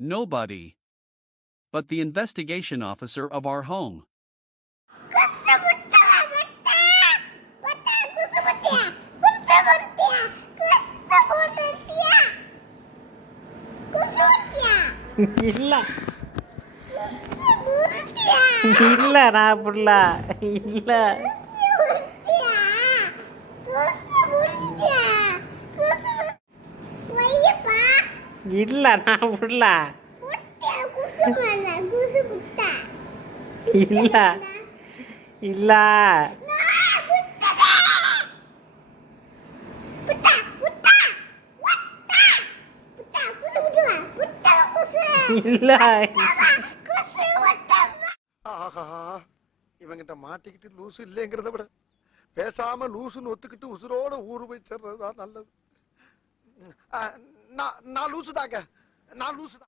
Nobody. But the investigation officer of our home. இல்ல இல்ல நான் புள்ள இல்ல இல்ல நான் புள்ள இல்ல இல்ல இல்ல ஆஹா இவங்கிட்ட மாட்டிக்கிட்டு லூசு இல்லைங்கிறத விட பேசாம லூசுன்னு ஒத்துக்கிட்டு உசுரோட ஊரு போய் சேர்றதுதான் நல்லது. நான் லூசுதாங்க, நான் லூசுதான்.